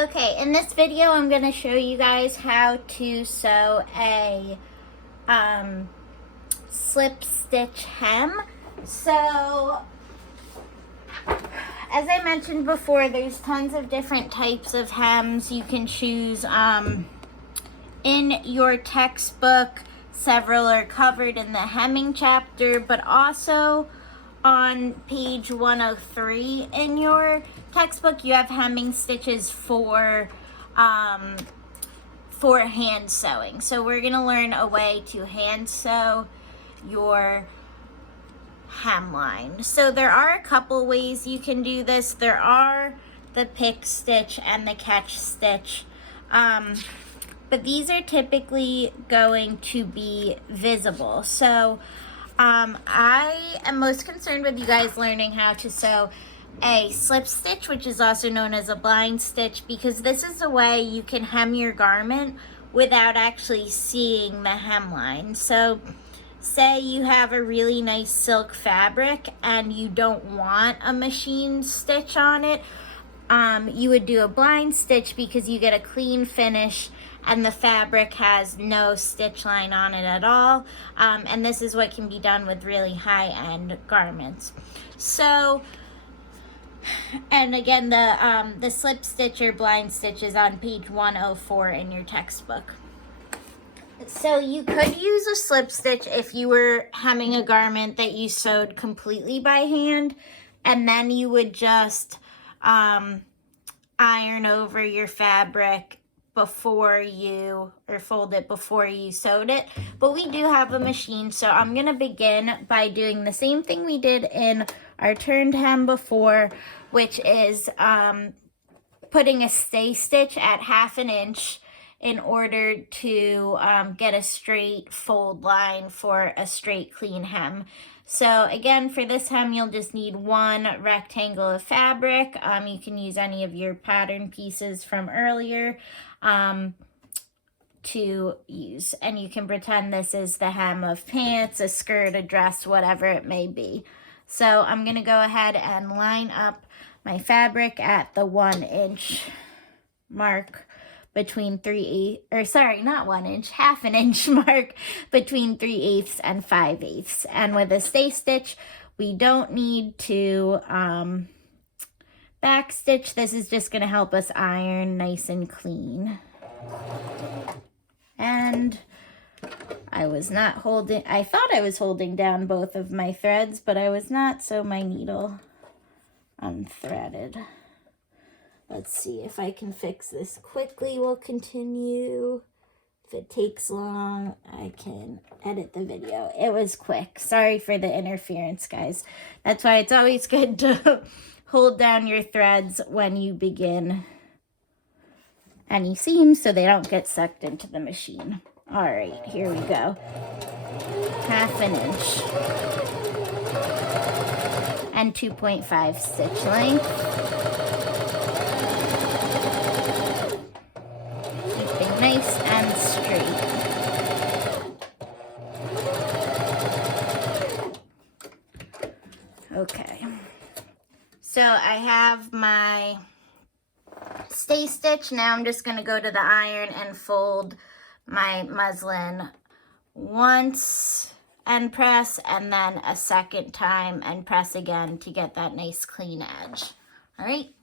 Okay, in this video I'm going to show you guys how to sew a slip stitch hem. So, as I mentioned before, there's tons of different types of hems you can choose. In your textbook, several are covered in the hemming chapter, but also on page 103 in your textbook, you have hemming stitches for hand sewing. So we're going to learn a way to hand sew your hemline. So there are a couple ways you can do this. There are the pick stitch and the catch stitch. But these are typically going to be visible. So I am most concerned with you guys learning how to sew a slip stitch, which is also known as a blind stitch, because this is a way you can hem your garment without actually seeing the hemline. So say you have a really nice silk fabric and you don't want a machine stitch on it, you would do a blind stitch because you get a clean finish and the fabric has no stitch line on it at all. And this is what can be done with really high-end garments. So, and again, the slip stitch or blind stitch is on page 104 in your textbook. So you could use a slip stitch if you were hemming a garment that you sewed completely by hand, and then you would just iron over your fabric before you, or fold it before you sewed it. But we do have a machine, so I'm going to begin by doing the same thing we did in our turned hem before, which is putting a stay stitch at 1/2 inch in order to get a straight fold line for a straight clean hem. So again, for this hem, you'll just need one rectangle of fabric. You can use any of your pattern pieces from earlier to use. And you can pretend this is the hem of pants, a skirt, a dress, whatever it may be. So I'm gonna go ahead and line up my fabric at the 1 inch mark between 1/2 inch mark between 3/8 and 5/8. And with a stay stitch, we don't need to back stitch. This is just going to help us iron nice and clean. And I thought I was holding down both of my threads, but I was not, so my needle unthreaded. Let's see if I can fix this quickly. We'll continue. If it takes long, I can edit the video. It was quick. Sorry for the interference, guys. That's why it's always good to hold down your threads when you begin any seams so they don't get sucked into the machine. All right, here we go. 1/2 inch. And 2.5 stitch length. Nice and straight. Okay, so I have my stay stitch. Now I'm just going to go to the iron and fold my muslin once and press, and then a second time and press again to get that nice clean edge. All right.